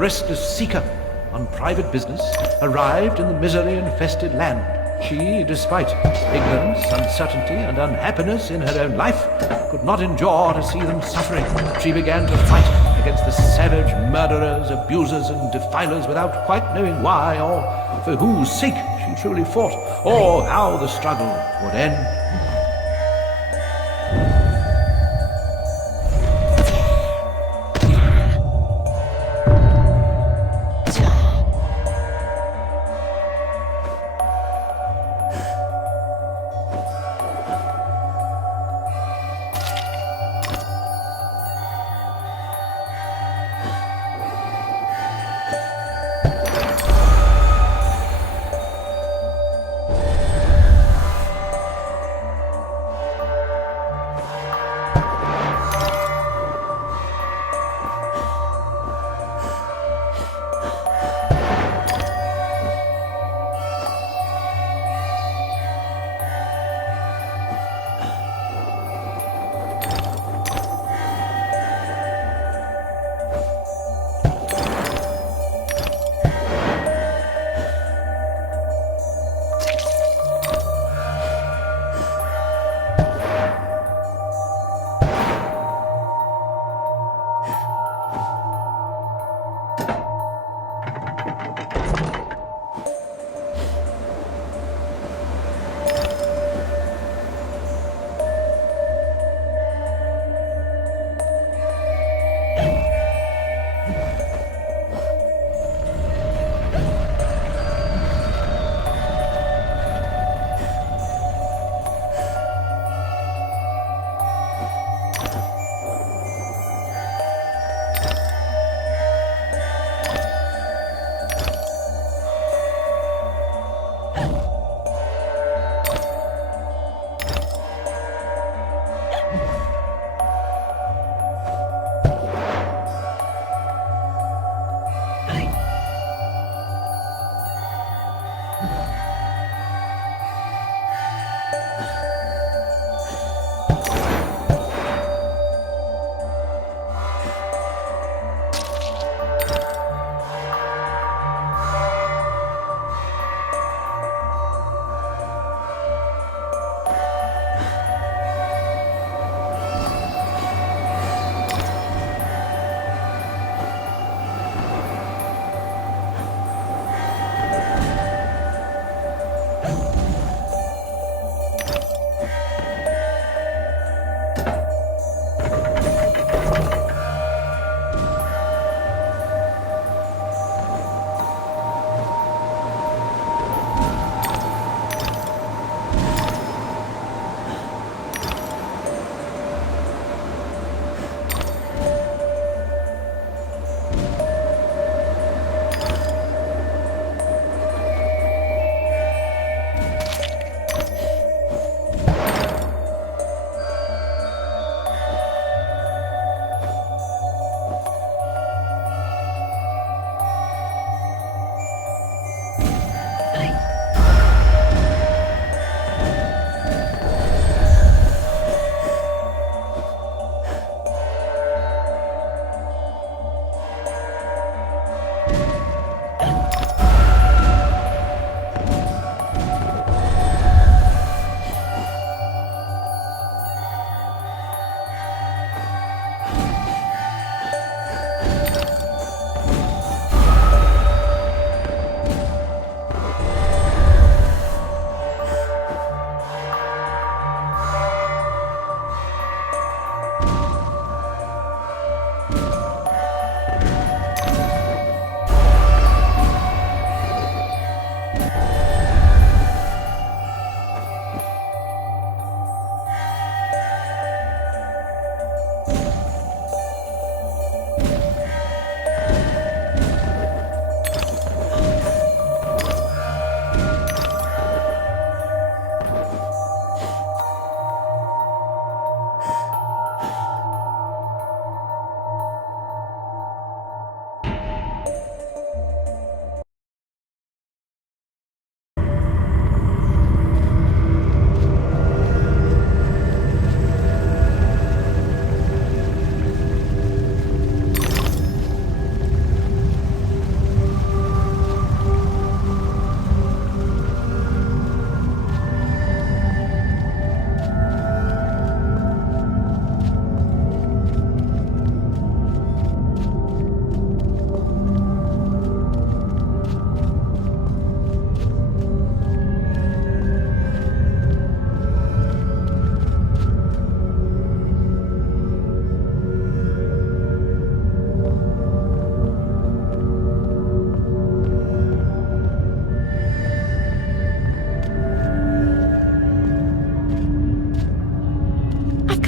restless seeker on private business, arrived in the misery-infested land. She, despite ignorance, uncertainty, and unhappiness in her own life, could not endure to see them suffering. She began to fight against the savage murderers, abusers, and defilers without quite knowing why or for whose sake she truly fought, or how the struggle would end.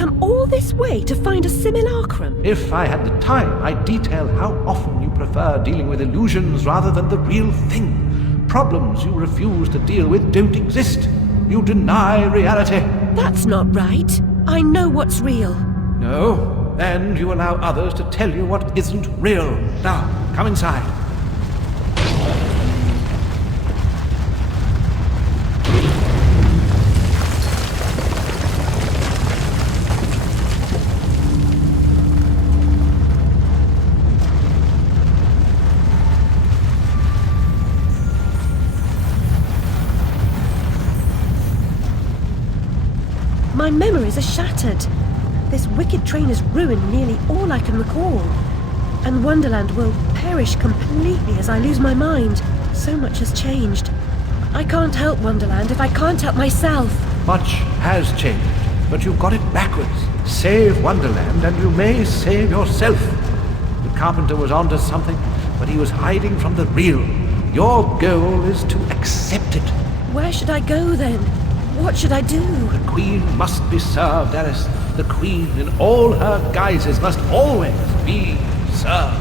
come all this way to find a simulacrum? If I had the time, I'd detail how often you prefer dealing with illusions rather than the real thing. Problems you refuse to deal with don't exist. You deny reality. That's not right. I know what's real. No, and you allow others to tell you what isn't real. Now, come inside. My memories are shattered. This wicked train has ruined nearly all I can recall. And Wonderland will perish completely as I lose my mind. So much has changed. I can't help Wonderland if I can't help myself. Much has changed, but you got it backwards. Save Wonderland and you may save yourself. The carpenter was onto something, but he was hiding from the real. Your goal is to accept it. Where should I go then? What should I do? The Queen must be served, Alice. The Queen, in all her guises, must always be served.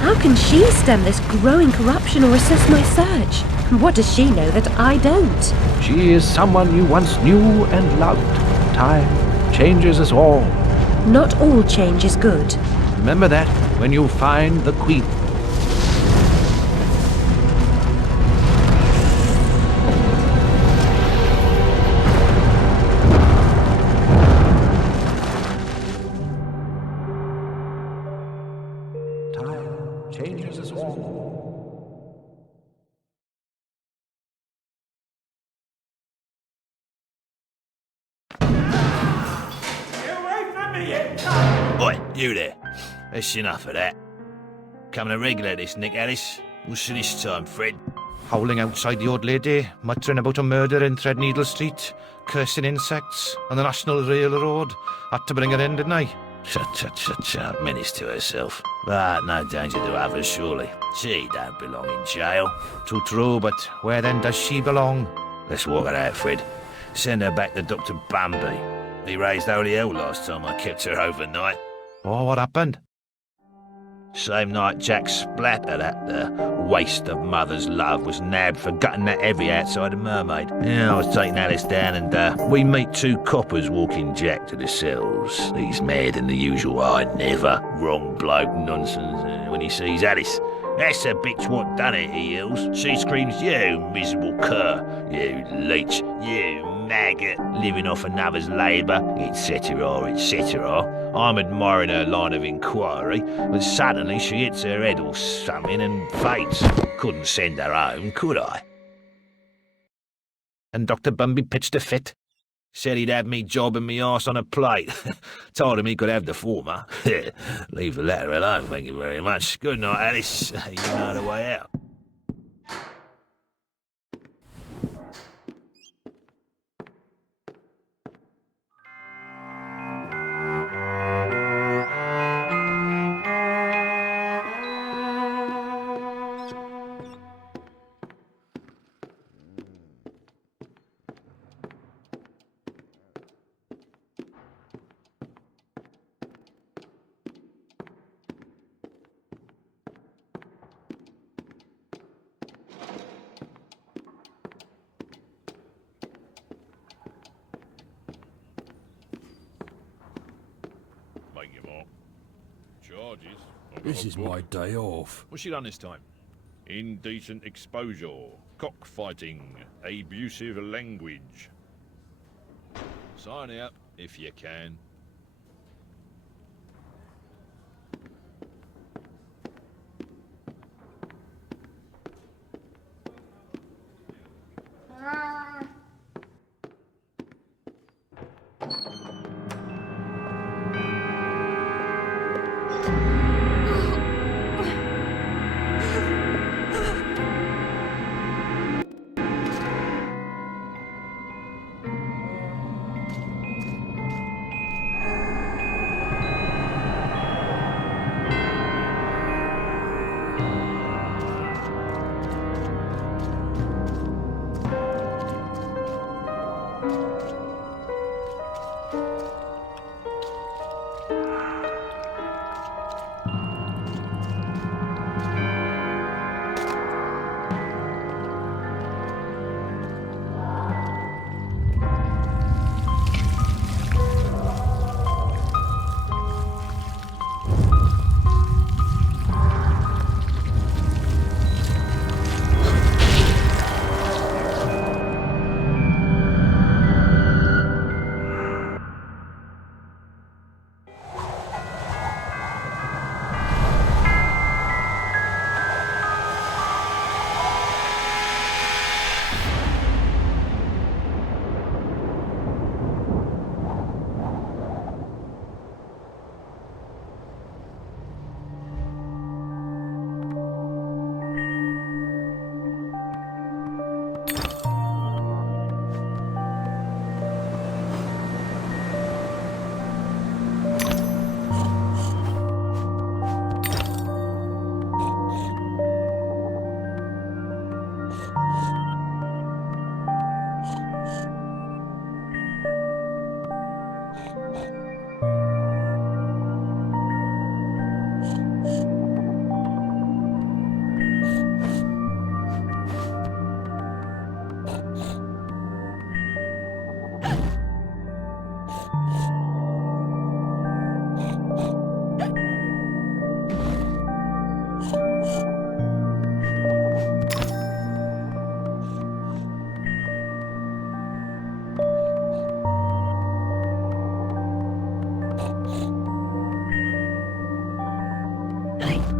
How can she stem this growing corruption or assess my search? What does she know that I don't? She is someone you once knew and loved. Time changes us all. Not all change is good. Remember that when you find the Queen. Time changes us all. Oi, you there. That's enough of that. Coming a regular this, Nick Alice. What's this time, Fred? Howling outside the old lady, muttering about a murder in Threadneedle Street, cursing insects on the National Railroad. Had to bring her in, didn't I? Shut, menace to herself. But no danger to others, surely. She don't belong in jail. Too true, but where then does she belong? Let's walk her out, Fred. Send her back to Dr. Bambi. He raised holy hell last time I kept her overnight. Oh, what happened? Same night Jack splattered at the waste of mother's love was nabbed for gutting that heavy outside a mermaid. Yeah, I was taking Alice down and we meet two coppers walking Jack to the cells. He's mad than the usual I never. Wrong bloke nonsense when he sees Alice. That's the bitch what done it, he yells. She screams, you miserable cur, you leech, you maggot, living off another's labour, etc., etc. I'm admiring her line of inquiry, but suddenly she hits her head or something and faints. Couldn't send her home, could I? And Dr. Bumby pitched a fit. Said he'd have me jobbing me arse on a plate. Told him he could have the former. Leave the latter alone, thank you very much. Good night, Alice. You know the way out. Charges. This is my day off. What's she done this time? Indecent exposure, cockfighting, abusive language. Sign out if you can. Bye.